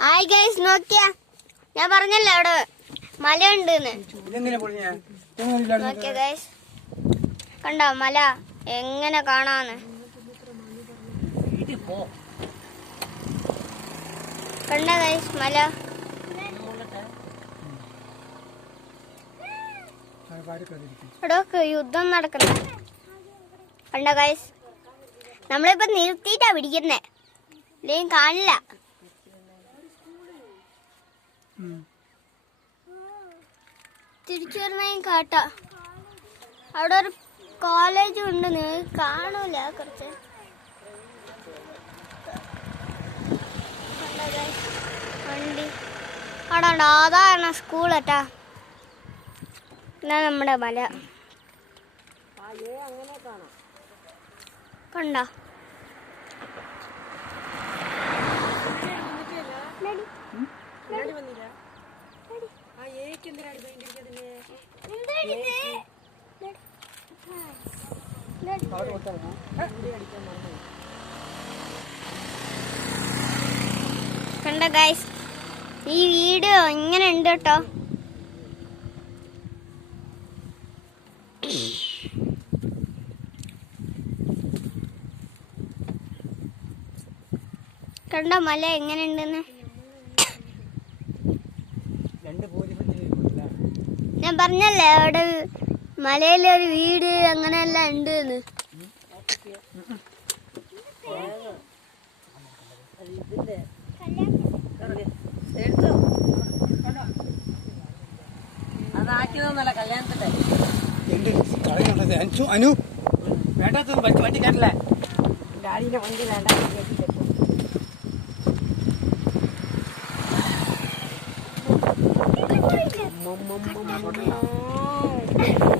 Hi guys, നോക്കിയാ ഞാൻ പറഞ്ഞല്ലോ അവിടെ മലയുണ്ട്. നോക്കിയ ഗൈസ്, കണ്ടോ മല എങ്ങനെ കാണാന്ന്? കണ്ട ഗൈസ് മല. ഇവിടെ യുദ്ധം നടക്കുന്ന കണ്ട ഗൈസ്. നമ്മളിപ്പോ നിർത്തിയിട്ടാ പിടിക്കുന്നേ, ഇല്ലെങ്കിൽ കാണില്ല. തിരിച്ചു വരുന്നതും കാട്ടാ. അവിടെ ഒരു കോളേജ് ഉണ്ട്, നിങ്ങൾക്ക് കാണൂല കുറച്ച്. വണ്ടി അവിടെ ഉണ്ട്, അതാണ് സ്കൂളട്ടാ. ഇതാ നമ്മുടെ മല. കണ്ടോ? കണ്ട ഗൈസ്, ഈ വീഡിയോ ഇങ്ങനെ ഉണ്ട് കേട്ടോ. കണ്ട മല എങ്ങനെ ഉണ്ടെന്ന്. ഞാൻ പറഞ്ഞല്ലേ അവിടെ മലയിലൊരു വീട് അങ്ങനെയെല്ലാം ഉണ്ട്. അനു വേണ്ടാത്ത വണ്ടി കയറില്ല. ഡാഡിന്റെ വണ്ടി വേണ്ട. Oh